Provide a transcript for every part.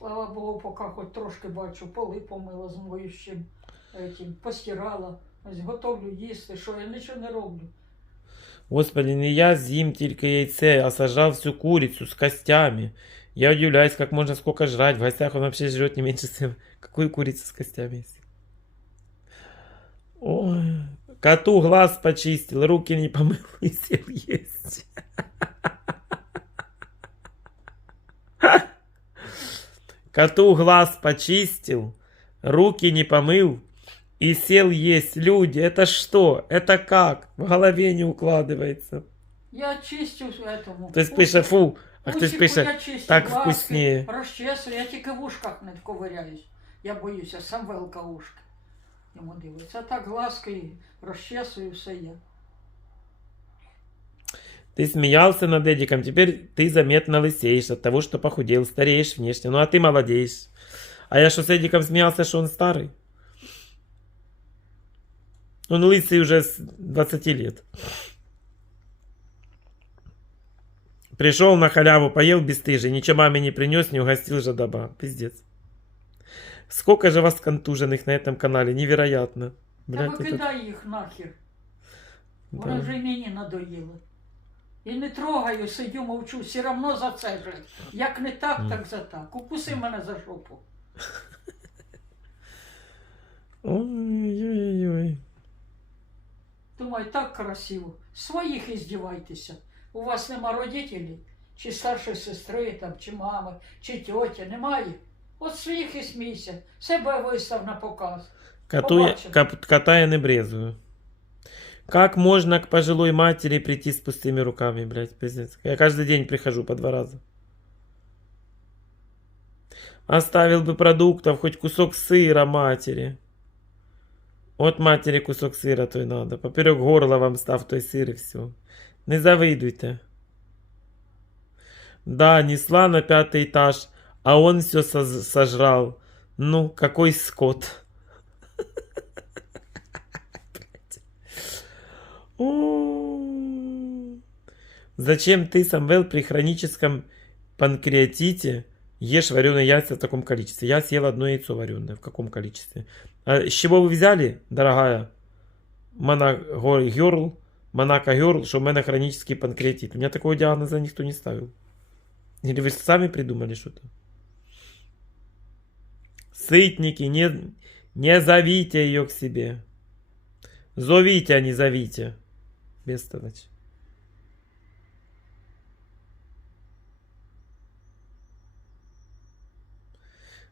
Слава Богу, поки хоч трошки бачу, поли помила з моющим, этим, постирала. Ось готовлю їсти, що я нічого не роблю. Господи, не я з'їм тільки яйце, а сажав всю курицу с костями. Я удивляюсь, как можно сколько жрать. В гостях он вообще жрет не меньше, чем... Какую курицу с костями есть? Ой, коту глаз почистил, руки не помыл и сел есть. Коту глаз почистил, руки не помыл и сел есть. Люди, это что? Это как? В голове не укладывается. Я чистю этому. Хтось пише фу, а хтось Усіку пише я чистю, так глазки, вкусніє. Розчесую, я тільки в ушках не ковиряюсь. Я боюся, сам велика ушки. Йому дивиться. А так глазки розчесую, все я. Ты смеялся над Эдиком, теперь ты заметно лысеешь от того, что похудел, стареешь внешне. Ну а ты молодеешь. А я что с Эдиком смеялся, что он старый? Он лысый уже с 20 лет. Пришел на халяву, поел бесстыжий, ничего маме не принес, не угостил жадоба. Пиздец. Сколько же вас контуженных на этом канале, невероятно. Та Блядь, это- викидай їх нахер. Вони да. вже й мені надоїли. І не трогаю, сидю, мовчу, все одно за це же. Як не так, так за так. Укуси мене за жопу. Ой-ой-ой. Думаю, так красиво. Своїх іздівайтеся. У вас нема родителей, чи старшої сестри, там, чи мами, чи тьоті, немає. От своїх і смійся. Себе вистав на показ. Коту я, Побачимо. кап- кота я не брезую. Как можно к пожилой матери прийти с пустыми руками, блядь, пиздец. Я каждый день прихожу по два раза. Оставил бы продуктов, хоть кусок сыра матери. От матери кусок сыра то и надо. Поперек горла вам став той сыр и все. Не завидуйте. Да, несла на пятый этаж, а он все сожрал. Ну, какой скот. Зачем ты, Самвел, при хроническом панкреатите ешь вареные яйца в таком количестве? Я съел одно яйцо вареное. В каком количестве? А с чего вы взяли, дорогая Монагерл, Монако Герл, что у меня хронический панкреатит? У меня такого диагноза никто не ставил. Или вы сами придумали что-то? Сытники, не, не зовите ее к себе. Зовите, а не зовите. Бестолочь.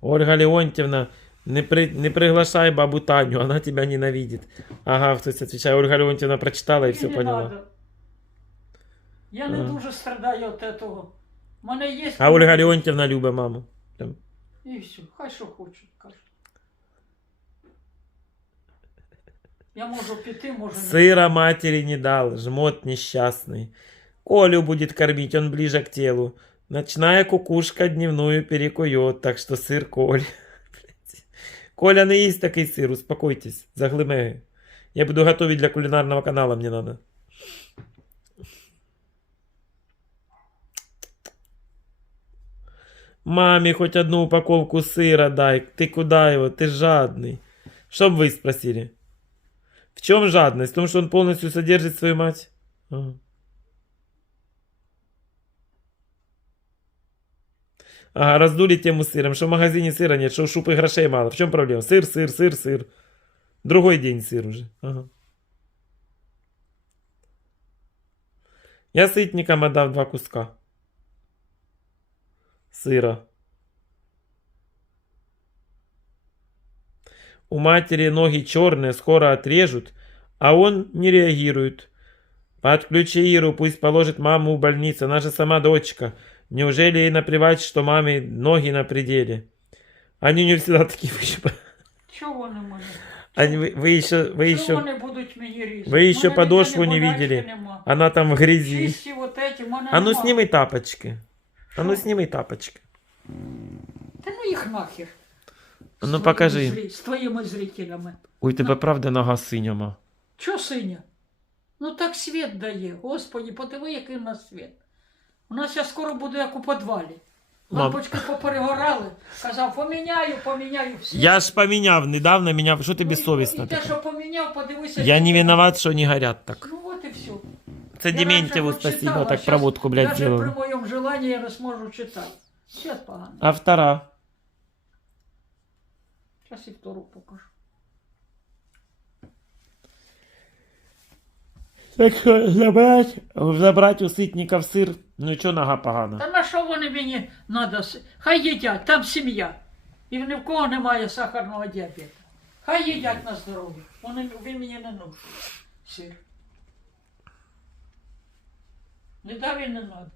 Ольга Леонтьевна, не, при, не приглашай бабу Таню, она тебя ненавидит. Ага, хтось отвечает. Ольга Леонтьевна прочитала и І все не поняла. надо. Я не Ага. дуже страдаю від цього. Мене є. А Ольга Леонтьевна любить маму. І все, хай що хочуть, кажуть. Я можу піти, можу не. Сыра матери не дал, жмот несчастный. Колю будет кормить, он ближе к телу. Ночная кукушка дневную перекует, так что сыр Коль. Блядь. Коля не есть такой сыр, успокойтесь, заглымею. Я буду готовить для кулинарного канала, мне надо. Маме хоть одну упаковку сыра дай. Ты куда его? Ты жадный. Что бы вы спросили? В чем жадность? В том, что он полностью содержит свою мать? Ага. Ага, раздули тему сыром. Что в магазине сыра нет, что у шупы грошей мало. В чем проблема? Сыр, сыр, сыр, сыр. Другой день сыр уже. Ага. Я сытникам отдав два куска. Сыра. У матери ноги черные, скоро отрежут, а он не реагирует. Подключи Иру, пусть положит маму в больницу, она же сама дочка. Неужели ей наплевать, что маме ноги на пределе? Они не всегда такие выше. Чого вони мене? Они, вы, вы еще, вы Чого еще, вони будуть мені різати? вы еще Мене подошву ніде не болячки видели. Нема. Она там в грязи. Чисті вот эти, мене А ну нема. сними тапочки. А ну Що? сними тапочки. Та ну їх нахер. Ну, покажи. зрі- З твоїми зрителями. Ой, тебе правда нога синя, ма. Чо синя? Ну так світ дає. Господі, подиви, який у нас світ. У нас я скоро буду як у підвалі. Лампочки поперегорали. Казав, поміняю, поміняю все. Я ж поміняв недавно, міняв. Що тобі Ну, совісно І те, що поміняв, подивися. Я не виноват, що не горять так. Ну от і все. Це Дементьеву спасибо, так проводку, блядь, Даже делал. при моєму желанні я не зможу читати. Все погано. А втора? Зараз і втору покажу. Так що забрать, забрать у ситників сир, ну чого нога погана? Та на що вони мені треба? Хай їдять, там сім'я. І ні в кого немає сахарного діабету. Хай їдять на здоров'я. Вони, він мені не нужен. Сир. Не дав і не треба.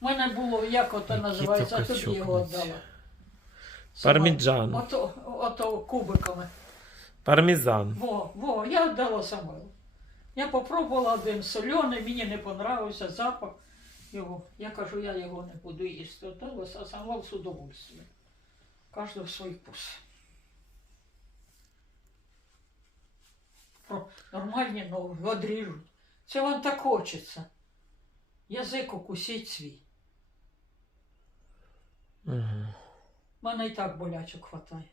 У мене було, як ото називається, а тобі його віддала. Парміджан. Ото, ото кубиками. Пармезан. Во, во, я віддала Самуелу. Я попробувала один соляний, мені не понравився запах його. Я кажу, я його не буду їсти. А Самуел з удовольствием. Кожен в свій вкус. Нормальні ноги, одріжуть. Це вам так хочеться. Язик укусіть свій. Угу. мене і так болячок хватає.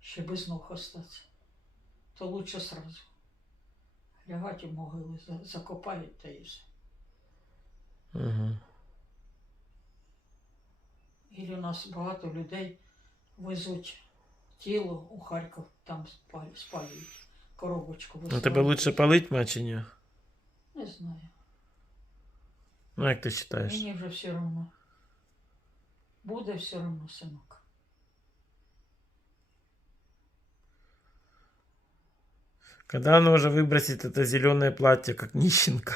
Ще без ног остаться. То лучше сразу. Лягать у могили, закопають та і все. Угу. І у нас багато людей везуть тіло у Харків, там спалюють, коробочку. Ну тебе лучше полить ма чи ні? Не знаю. Ну як ти вважаєш? Мені вже все одно. Буде все одно, синок. Когда она уже выбросит это зеленое платье, как нищенка?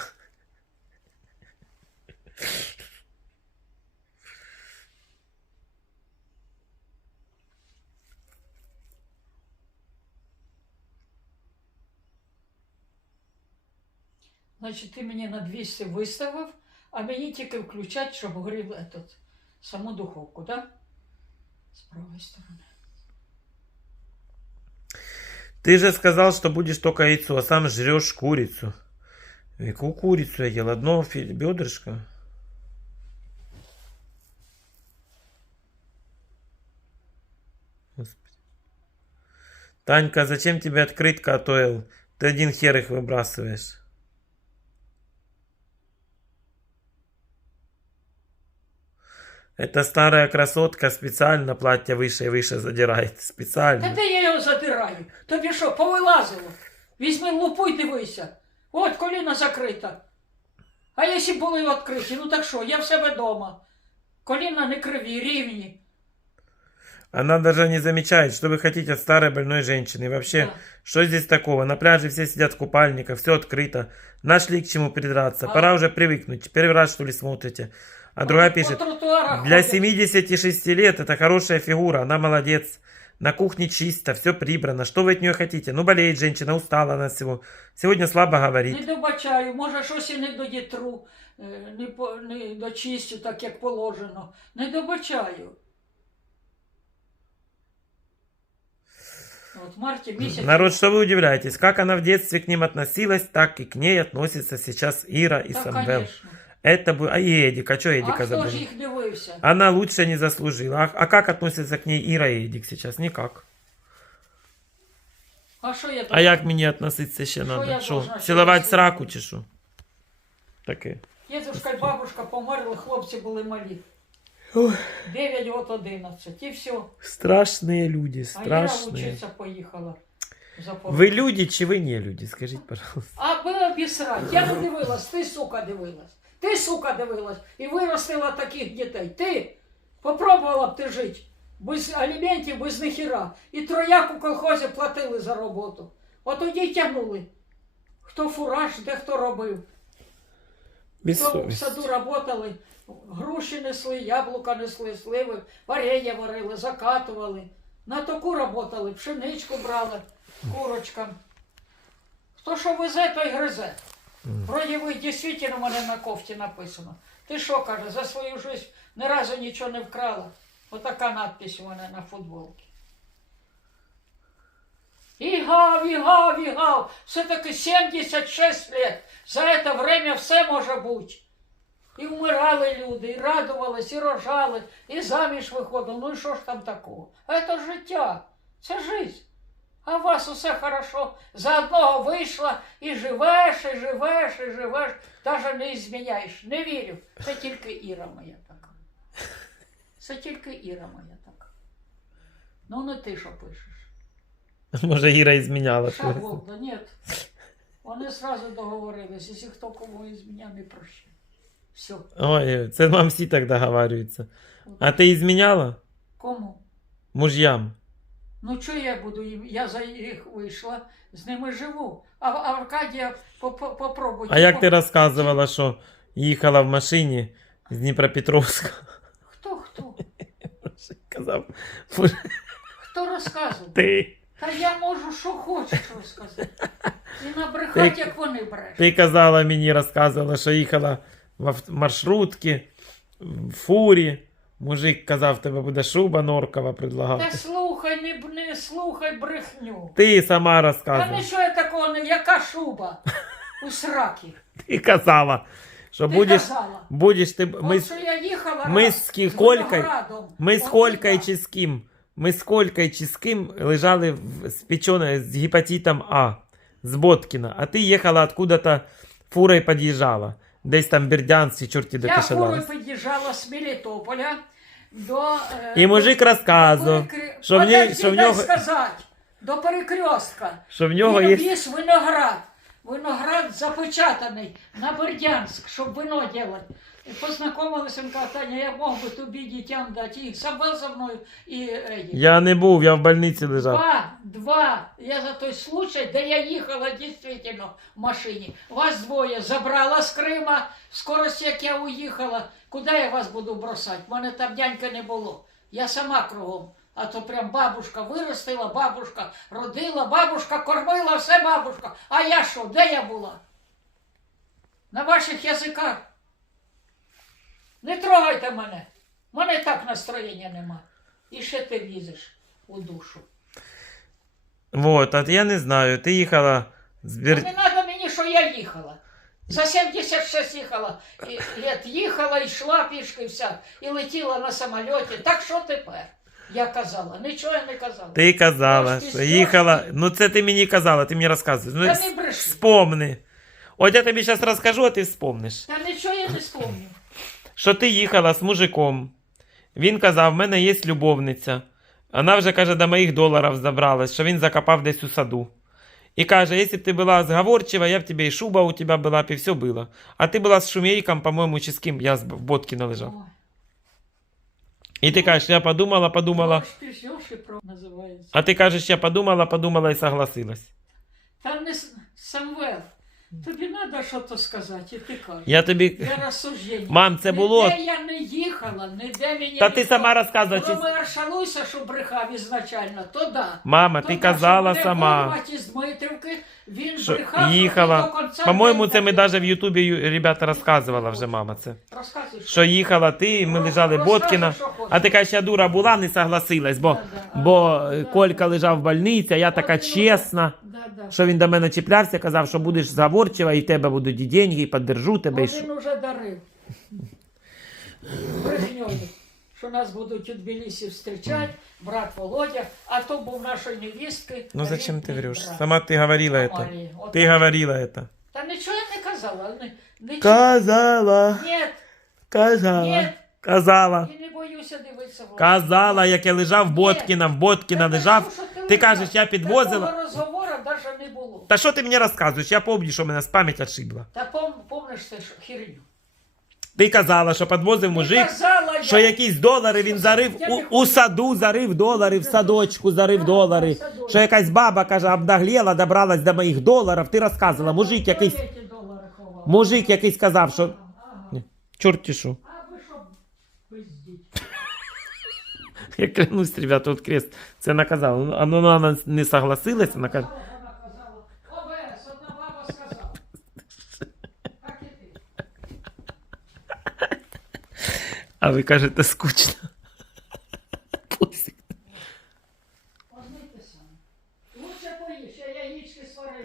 Значить, ти мені на 200 виставив, а мені тільки включать, щоб горів этот, саму духовку, да? З правої сторони. Ты же сказал, что будешь только яйцо, а сам жрешь курицу. Какую курицу я ел? Одно бедрышко? Танька, зачем тебе открытка от ОЛ? Ты один хер их выбрасываешь. Эта старая красотка специально платье выше и выше задирает. Специально. Та де я його задираю? Тобі що, повилазило? Візьми лупу й дивися. От коліна закрита. А якщо були відкриті, ну так що, я в себе вдома. Коліна не криві, рівні. Она даже не замечает, что вы хотите от старой больной женщины. И вообще, Да. что здесь такого? На пляже все сидят в купальниках, все открыто. Нашли к чему придраться. А- Пора уже привыкнуть. Первый раз, что ли, смотрите. А другая По пишет, тротуарах для ходять. 76 лет это хорошая фигура, она молодец. На кухне чисто, все прибрано. Что вы от нее хотите? Ну, болеет женщина, устала она всего. Сегодня слабо говорит. Не добачаю, може щось і не додітру, е, не, по, не дочистю так, як положено. Не добачаю. От в марті місяці. Народ, что вы удивляетесь? Как она в детстве к ним относилась, так и к ней относится сейчас Ира и Та, Самвел. конечно. Это бы... А и Эдик, а что А Эдика хто забыли? ж їх дивився? Она лучше не заслужила. А, а как относятся к ней Ира и Эдик сейчас? Никак. А що я А як мені относитися ще Що надо? я Що, должна цілувати ще сраку чи що? Таке. Дідушка і бабушка померли, хлопці були малі. Ой. 9 от 11. І все. Страшні люди, А Іра страшні. вчитися поїхала. в Запорожжя. Ви люди чи ви не люди? Скажіть, пожалуйста. А ви обісрать. Я не дивилась, ти, сука, дивилась. Ти, сука, дивилась. І виростила таких дітей. Ти попробувала б ти жити. Без аліментів, без ніхіра. І трояк у колхозі платили за роботу. От тоді тягнули. Хто фураж, де хто робив. Хто в саду работали, груші несли, яблука несли, сливи, варення варили, закатували. На таку работали, пшеничку брали курочкам. Хто що везе, той гризе. Вроді ви дійсно у мене на кофті написано. Ти що каже, за свою життя ні разу нічого не вкрала. Отака надпись у мене на футболці. І гав, і гав, і гав. Все-таки 76 лет. За це время все може бути. І вмирали люди, і радувались, і рожали, і заміж виходили. Ну і що ж там такого? Це життя, це життя. А у вас усе хорошо. За одного вийшла і живеш, і живеш, і живеш, навіть не зміняєш. Не вірю. Це тільки Іра моя така. Це тільки Іра моя така. Ну не ти що пишеш. Може, Іра і зміняла. Шаблонно, ні. Вони зразу договорились, якщо хто кому із мене не прощає. Все. Ой, це вам всі так договарюються. А ти і зміняла? Кому? Муж'ям. Ну що я буду їм? Я за їх вийшла, з ними живу. А, Аркадія поп- попробуй. А як ти розказувала, що їхала в машині з Дніпропетровська? Хто хто? Казав, Хто розказував? ти. Та я можу, що хочеш розказати. І набрехати, Ти- як вони брешуть. Ти казала мені, розказувала, що їхала в маршрутці, в фурі. Мужик казав, тебе буде шуба норкова Та предлагав. слухай, не, не слухай брехню. Ти сама Та розказувала. нічого я такого не, яка шуба у сракі. Ти казала, що Ти будеш, казала. будеш ти. От Ми, що я їхала ми раз з Колькою- виноградом. ми з От Колькою чи з ким? Ми з Колькою чи з ким лежали в, з печеною з гепатитом А, з Боткіна, а ти їхала откуда-то фурою під'їжджала. Десь там Бердянськ чи чорті де Я ти фурою під'їжджала з Мелітополя до... е, І мужик до розказував, перекрі- що в ній- Подожди, що в дай нього- сказати. До перекрестка. що в нього Він є. віз виноград. Виноград запечатаний на Бердянськ, щоб вино робити. І познайомилися, він каже, Таня, я мог би тобі дітям дати. І сам був за мною. І, е, Я не був, я в больниці лежав. Два, два. Я за той случай, де я їхала дійсно в машині. Вас двоє забрала з Крима, скорость, як я уїхала. Куди я вас буду бросати? У мене там дянька не було. Я сама кругом. А то прям бабушка виростила, бабушка родила, бабушка кормила, все бабушка. А я що, де я була? На ваших язиках. Не трогайте мене. У мене так настроєння нема. І ще ти лізеш у душу. Вот, а я не знаю, ти їхала з Ну, Не треба мені, що я їхала. За 76 їхала, і, лет їхала, йшла пішки вся, і летіла на самольоті. Так що тепер? Я казала, нічого я не казала. Ти казала, що їхала. Ну це ти мені казала, ти мені розказуєш. Ну, Та не бреши. вспомни. От я тобі зараз розкажу, а ти вспомниш. Та нічого я не спомню. Що ти їхала з мужиком. Він казав, в мене є любовниця. Вона вже каже, до моїх доларів забралась, що він закопав десь у саду. І каже, якщо б ти була зговорчива, я б тебе і шуба у тебе була б, і все було. А ти була з шумейком, по-моєму, чи з ким, я в ботки належав. І ти кажеш, я подумала, подумала. А ти кажеш, я подумала, подумала і согласилась. Там не Самвел, тобі треба щось сказати, і ти кажеш. Я тобі. Для розсуждення. Мам, це було. Ніде я не їхала, ніде мені Та ти сама розказувала. чи- Кроме Аршалуйса, що брехав ізначально, то да. Мама, ти казала сама. із Дмитрівки, він Що брехав, їхала. що він до кінця По-моєму, це ми хотів. навіть в Ютубі ю- ребята розказувала вже мама це. Розказуй, Що їхала ти, і ми Роз- лежали розказуй, Боткіна. що хочеш. А ти кажеш, я дура була, не согласилась, бо, Да, да. бо е, Колька лежав в больниці, а я така і чесна. Да. Що він до мене чіплявся, казав, що будеш заворчива, і в тебе будуть і деньги, і поддержу тебе. І що. він уже дарив. Брехньою. Що нас будуть у Тбілісі зустрічати, брат Володя, а то був нашої невістки. Ну зачем ти рідний врешь? брат. Сама ти говорила это. Амалії. От так. говорила это. Та нічого я не казала. Не, не Казала, Ні, казала, Ні. казала. я не боюся дивитися в очі. Казала, як я лежав в Боткіна, в Боткіна Та лежав. кажу, що Ти кажеш, я підвозила. Такого розговору навіть не було. Та що ти мені розказуєш? Я пам'ятаю, що мене з пам'ять отшибла. Та пом, помниш ти що, херню? Ти казала, що підвозив мужик, казала що я. якісь долари він зарив Я у, не у саду, зарив долари, в садочку зарив долари. Що якась баба каже, обнагліла, добралась до моїх доларів. Ти розказувала, мужик якийсь, Туалеті долари ховав. мужик якийсь сказав, що. Чорті що. Що Я клянусь, ребята, от крест. Це наказала. Ну, а ну вона не согласилась, вона каже. А ви кажете, скучно.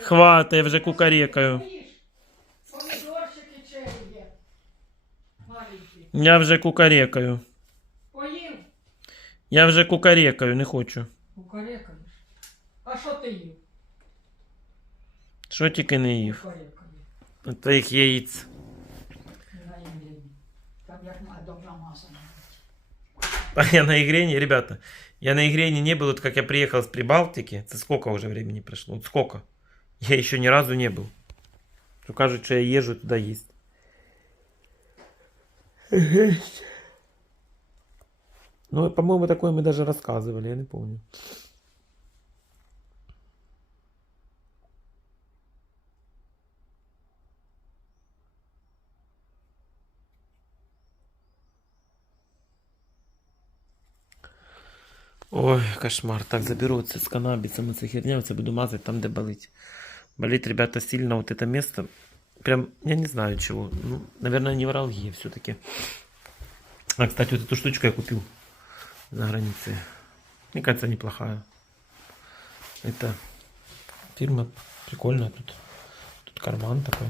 Хвата, я вже кукарекаю. Я вже кукарекаю. Поїв? Я вже кукарекаю, не хочу. Кукарекаєш. А що ти їв? Що тільки не їв. Кукарекаєш. От Твоїх яїць. На імені. Там як має добра маса. А я на Игрене, ребята, я на Игрене не был, вот как я приехал с Прибалтики. Это сколько уже времени прошло? Вот сколько? Я еще ни разу не был. То кажуть, что я езжу туда есть. Ну, по-моему, такое мы даже рассказывали, я не помню. Ой, кошмар. Так, заберу це з канабісом, це херня, це буду мазати там, де болить. Болит, ребята, сильно вот это место. Прям, я не знаю чего. Ну, наверное, невралгия все-таки. А, кстати, вот эту штучку я купил за границей. Мне кажется, неплохая. Это фирма прикольная тут. Тут карман такой.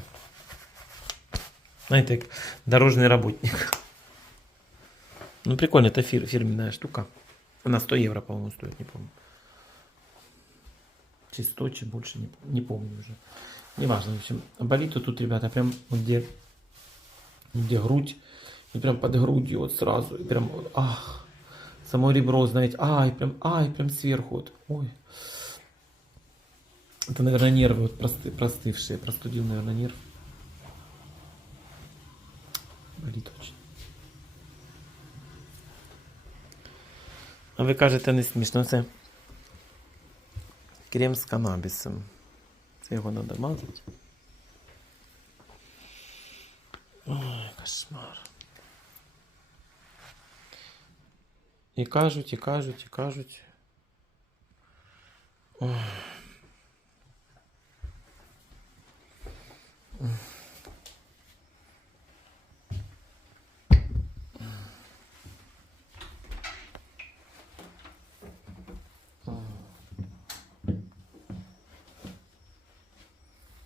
Знаете, как дорожный работник. Ну, прикольно, это фир- фирменная штука. Она 100 евро, по-моему, стоит, не помню. Чи 100, чи больше, не, не помню уже. Неважно, в общем. Болит вот тут, ребята, прям вот где, где грудь, и прям под грудью вот сразу, и прям, ах, само ребро, знаете, ай, прям, ай, прям сверху вот, ой. Это, наверное, нервы вот просты, простывшие, простудил, наверное, нерв. Болит очень. А ви кажете, не смішно. Це крем з канабісом. Це його треба мазати. Ой, кошмар. І кажуть, і кажуть, і кажуть.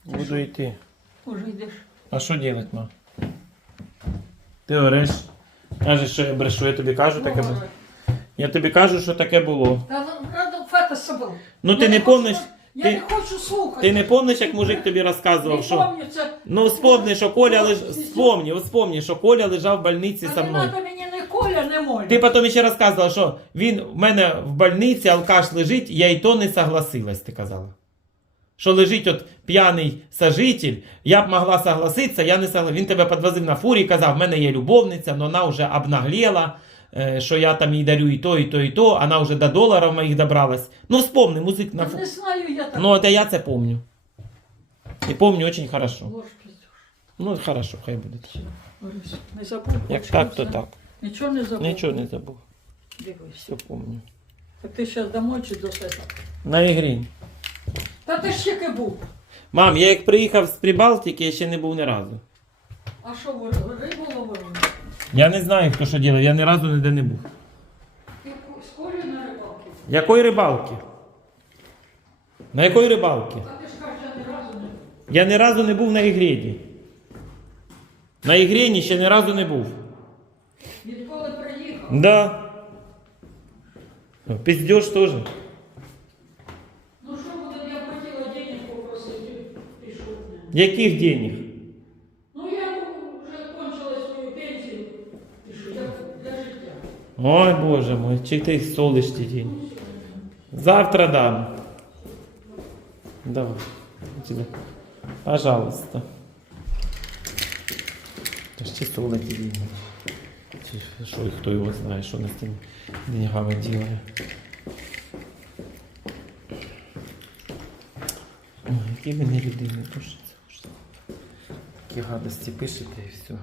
Буду йти. Уже йдеш. А що робити, ма? Ти ореш. Кажеш, що я брешу, я тобі кажу, таке було. Я тобі кажу, що таке було. Та ну, надо фета з собою. Ну ти Я не хочу- помниш, Я ти- не хочу слухати. ти не помниш, як мужик тобі розказував, Не що. помню це. Ну вспомни, що Коля леж... Вспомни, от вспомни, що Коля лежав в больниці А со не мною. надо мені не Коля, не Моля. Ти потім ще розказував, що він в мене в больниці, алкаш лежить, я й то не согласилась, ти казала. Що лежить от п'яний сожитель, я б могла согласитися, я не согласилась. Він тебе підвозив на фурі, казав, в мене є любовниця, але вона вже обнаглела, е, що я там їй дарю і то, і то, і то, вона вже до доларів моїх добралась. Ну, вспомни, музик на фу... Не знаю я так. Ну, от я це помню. І помню дуже хорошо. Ну, хорошо, хай буде. Не забув. Як так, то так. Нічого не забув. Нічого не забув. Дивись. Все помню. Так ти зараз домой чи до себе? На ігрі. Та ти ж тільки був. Мам, я як приїхав з Прибалтики, я ще не був ні разу. А що рибу ловили? Я не знаю, хто що робить, я ні разу ніде не був. Ти з на рибалки? Якої рибалки? На якої рибалки? А ти ж кажеш, я ні разу не був. Я ні разу не був на Ігрені. На Ігрені ще ні разу не був. Відколи приїхав? Да. Піздєш теж. Ну що буде, я хотіла денег попросити. Пішов. Яких денег? Ну я вже кончила свою пенсію. Пішов. Я для життя. Ой, боже мой, чи ти солиш ті деньги? Завтра дам. Давай. Пожалуйста. Та ті солоді. Чи Що, хто його знає, що на з тим деньгами ділає. Ой, які ви не людини, що це? Такі гадості пишете і все.